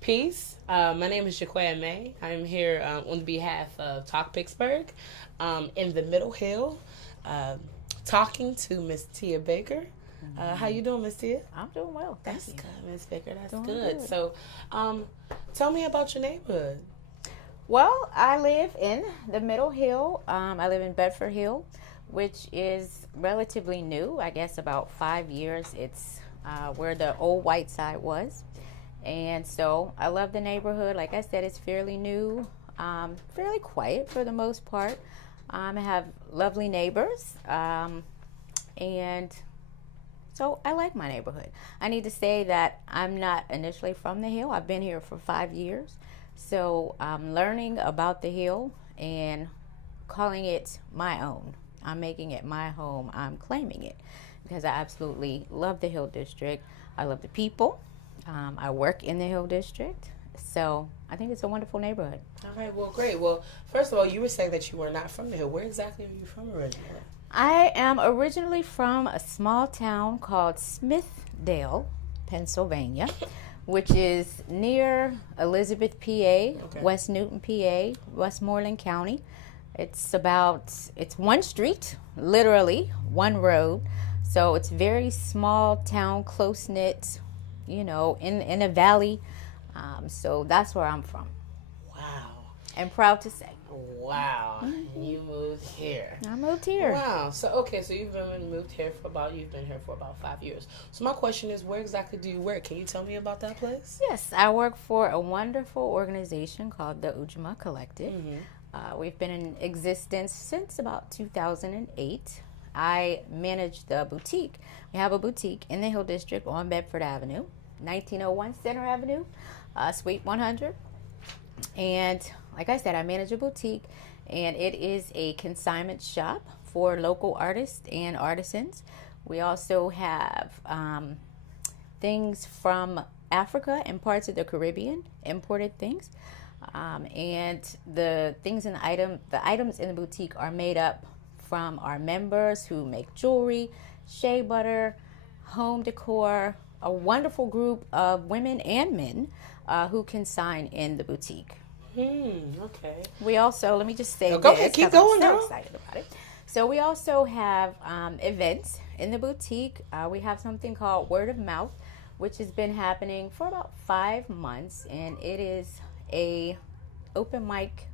Peace. My name is Jacquea May. I'm here on behalf of Talk Pittsburgh in the Middle Hill, uh, talking to Miss Tia Baker. How you doing, Miss Tia? I'm doing well. That's Thank you. good, Miss Baker. That's Doing good. good. So, tell me about your neighborhood. Well, I live in the Middle Hill. I live in Bedford Hill, which is relatively new. I guess about 5 years. It's where the old White Side was. And so I love the neighborhood. Like I said, it's fairly new, fairly quiet for the most part. I have lovely neighbors. And so I like my neighborhood. I need to say that I'm not initially from the Hill. I've been here for 5 years. So I'm learning about the Hill and calling it my own. I'm making it my home. I'm claiming it because I absolutely love the Hill District. I love the people. I work in the Hill District. So I think it's a wonderful neighborhood. All right, well, great. Well, first of all, you were saying that you were not from the Hill. Where exactly are you from originally? I am originally from a small town called Smithdale, Pennsylvania, which is near Elizabeth, PA, Okay. West Newton, PA, Westmoreland County. It's one street, literally one road. So it's very small town, close knit, in a valley. So that's where I'm from. Wow. And proud to say. Wow. You moved here. I moved here. Wow. So so you've been here for about 5 years. So my question is, where exactly do you work? Can you tell me about that place? Yes, I work for a wonderful organization called the Ujima Collective. We've been in existence since about 2008. I manage the boutique. We have a boutique in the Hill District on Bedford Avenue, 1901 Center Avenue, Suite 100. And like I said, I manage a boutique, and it is a consignment shop for local artists and artisans. We also have things from Africa and parts of the Caribbean, imported things. And the items in the boutique are made up from our members who make jewelry, shea butter, home decor, a wonderful group of women and men who consign in the boutique. Okay. We also, let me just say Go this, ahead, keep 'cause I'm going, so girl. excited about it. So we also have events in the boutique. We have something called Word of Mouth, which has been happening for about 5 months, and it is a open mic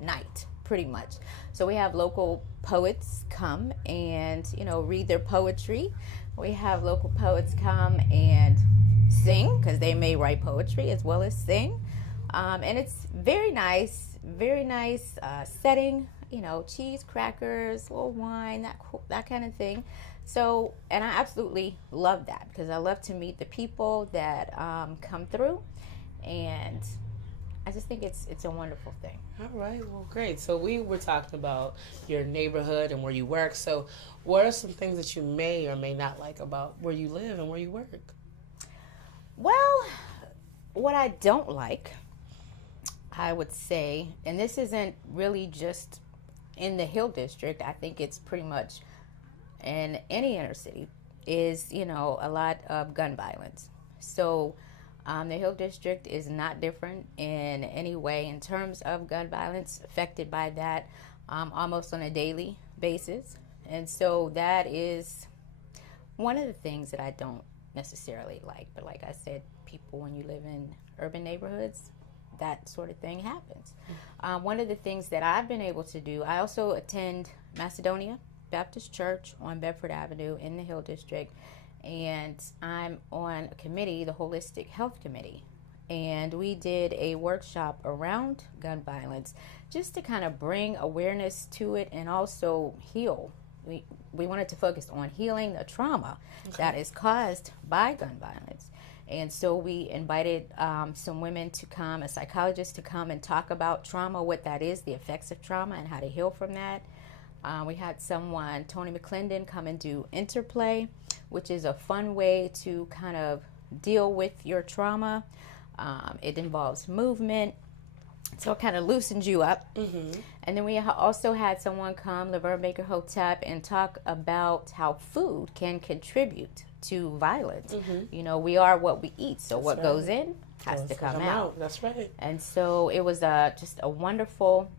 night, pretty much. So we have local poets come and read their poetry. We have local poets come and sing, because they may write poetry as well as sing. And it's very nice setting, cheese, crackers, a little wine, that kind of thing. So, and I absolutely love that because I love to meet the people that come through, and I just think it's a wonderful thing. All right. Well, great. So we were talking about your neighborhood and where you work. So what are some things that you may or may not like about where you live and where you work? Well, what I don't like, I would say, and this isn't really just in the Hill District, I think it's pretty much in any inner city, is, a lot of gun violence. So the Hill District is not different in any way in terms of gun violence, affected by that almost on a daily basis. And so that is one of the things that I don't necessarily like. But like I said, people, when you live in urban neighborhoods, that sort of thing happens. One of the things that I've been able to do, I also attend Macedonia Baptist Church on Bedford Avenue in the Hill District, and I'm on a committee, the Holistic Health Committee, and we did a workshop around gun violence just to kind of bring awareness to it and also heal. We wanted to focus on healing the trauma that is caused by gun violence. And so we invited some women to come, a psychologist to come and talk about trauma, what that is, the effects of trauma, and how to heal from that. We had someone, Tony McClendon, come and do interplay, which is a fun way to kind of deal with your trauma. It involves movement, so it kind of loosens you up. And then we also had someone come, Laverne Baker Hotep, and talk about how food can contribute to violence. We are what we eat. So what goes in has to come out. That's right. And so it was just a wonderful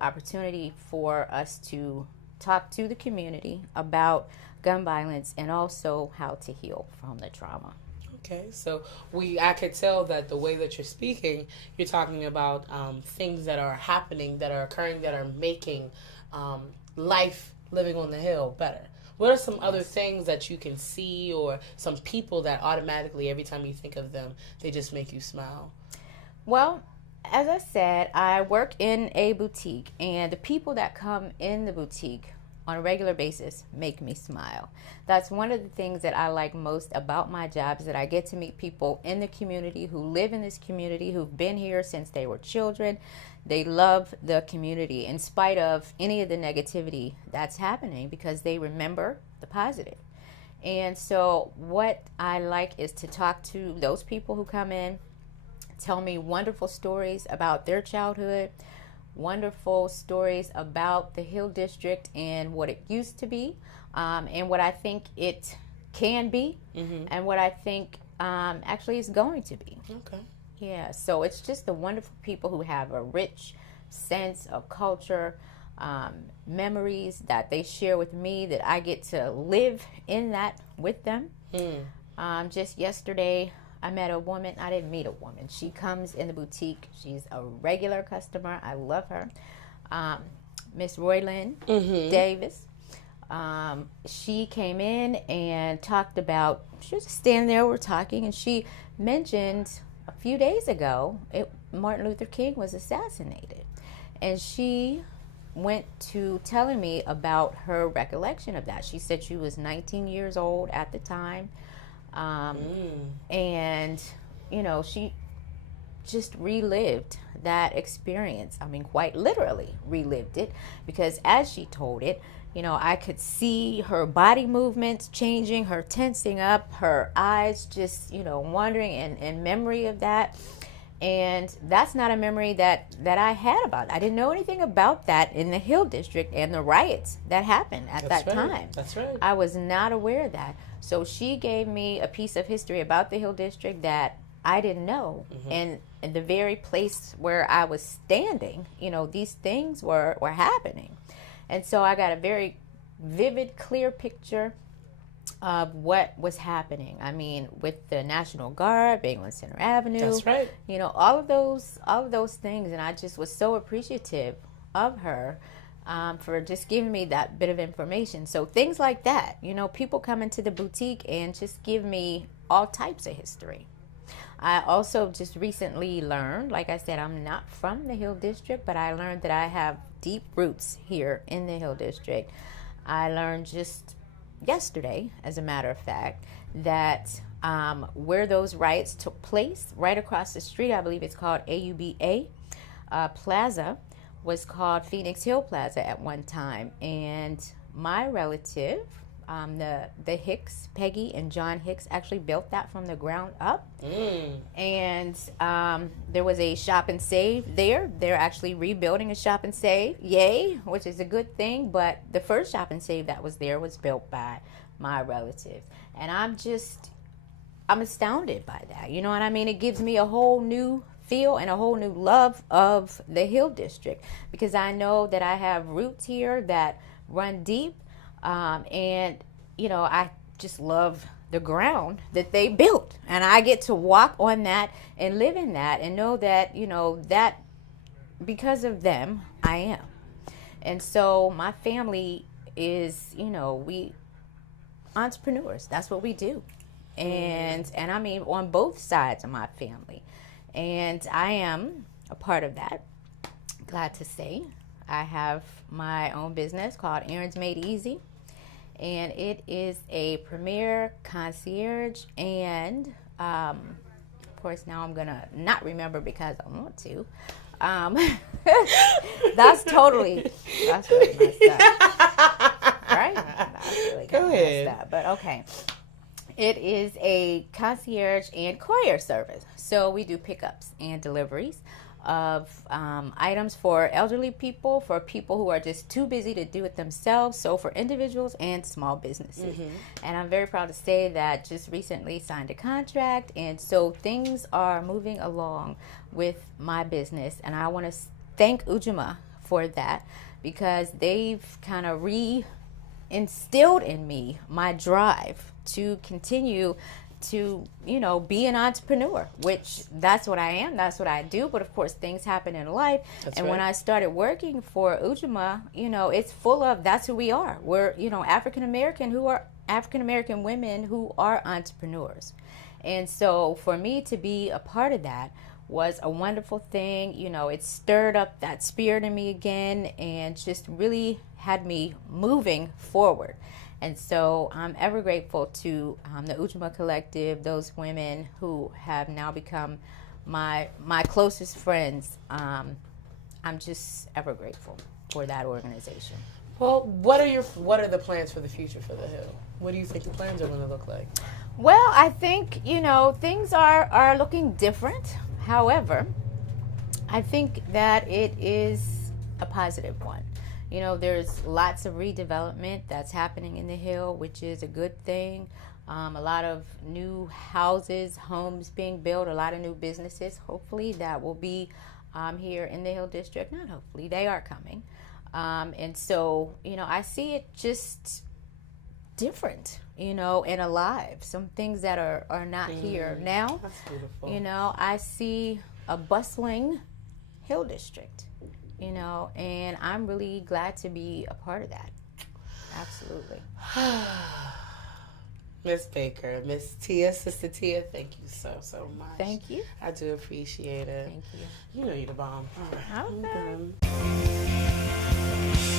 opportunity for us to talk to the community about gun violence and also how to heal from the trauma. Okay, so I could tell that the way that you're speaking, you're talking about things that are happening, that are occurring, that are making life living on the hill better. What are some other things that you can see, or some people that automatically, every time you think of them, they just make you smile? Well, as I said, I work in a boutique, and the people that come in the boutique on a regular basis make me smile. That's one of the things that I like most about my job, is that I get to meet people in the community who live in this community, who've been here since they were children. They love the community in spite of any of the negativity that's happening, because they remember the positive. And so what I like is to talk to those people who come in, tell me wonderful stories about their childhood, wonderful stories about the Hill District and what it used to be, and what I think it can be, and what I think actually is going to be. Okay. Yeah, so it's just the wonderful people who have a rich sense of culture, memories that they share with me, that I get to live in that with them. Just yesterday, I met a woman. I didn't meet a woman. She comes in the boutique. She's a regular customer. I love her. Miss Roylyn Davis. She came in and talked about, she was just standing there, we're talking, and she mentioned a few days ago, Martin Luther King was assassinated. And she went to telling me about her recollection of that. She said she was 19 years old at the time. And, she just relived that experience. I mean, quite literally relived it, because as she told it, I could see her body movements changing, her tensing up, her eyes just, wandering in memory of that. And that's not a memory that I had about it. I didn't know anything about that in the Hill District and the riots that happened at that time. That's right. I was not aware of that. So she gave me a piece of history about the Hill District that I didn't know. And in the very place where I was standing, these things were happening. And so I got a very vivid, clear picture of what was happening. I mean, with the National Guard, England Center Avenue. That's right. All of those things. And I just was so appreciative of her for just giving me that bit of information. So things like that, people come into the boutique and just give me all types of history. I also just recently learned, like I said, I'm not from the Hill District, but I learned that I have deep roots here in the Hill District. I learned just yesterday, as a matter of fact, that where those riots took place, right across the street, I believe it's called AUBA Plaza, was called Phoenix Hill Plaza at one time. And my relative, the Hicks, Peggy and John Hicks, actually built that from the ground up. And there was a shop and save there. They're actually rebuilding a shop and save, yay, which is a good thing. But the first shop and save that was there was built by my relative. And I'm astounded by that. You know what I mean? It gives me a whole new feel and a whole new love of the Hill District, because I know that I have roots here that run deep. And, I just love the ground that they built, and I get to walk on that and live in that and know that, that because of them, I am. And so my family is, we entrepreneurs. That's what we do. And I mean, on both sides of my family. And I am a part of that. Glad to say I have my own business called Errands Made Easy. And it is a premier concierge, and of course now I'm gonna not remember because I want to. That's really messed up. Right? That's really messed up. But okay. It is a concierge and courier service. So we do pickups and deliveries of items for elderly people, for people who are just too busy to do it themselves, so for individuals and small businesses. And I'm very proud to say that just recently signed a contract, and so things are moving along with my business, and I want to thank Ujima for that, because they've kind of instilled in me my drive to continue to, you know, be an entrepreneur, which that's what I am, that's what I do. But of course, things happen in life. That's and right. When I started working for Ujima, you know, it's full of, that's who we are. We're, you know, African American women who are entrepreneurs. And so for me to be a part of that was a wonderful thing. You know, it stirred up that spirit in me again and just really had me moving forward. And so I'm ever grateful to the Ujima Collective, those women who have now become my closest friends. I'm just ever grateful for that organization. Well, what are the plans for the future for the Hill? What do you think the plans are going to look like? Well, I think, you know, things are looking different. However, I think that it is a positive one. You know, there's lots of redevelopment that's happening in the Hill, which is a good thing. A lot of new houses, homes being built, a lot of new businesses. Hopefully that will be here in the Hill District. Not hopefully, they are coming. And so, you know, I see it just different, you know, and alive. Some things that are not here now. That's beautiful. You know, I see a bustling Hill District. You know, and I'm really glad to be a part of that. Absolutely. Miss Baker, Miss Tia, Sister Tia, thank you so much. Thank you. I do appreciate it. Thank you. You know you're the bomb. All right. Okay.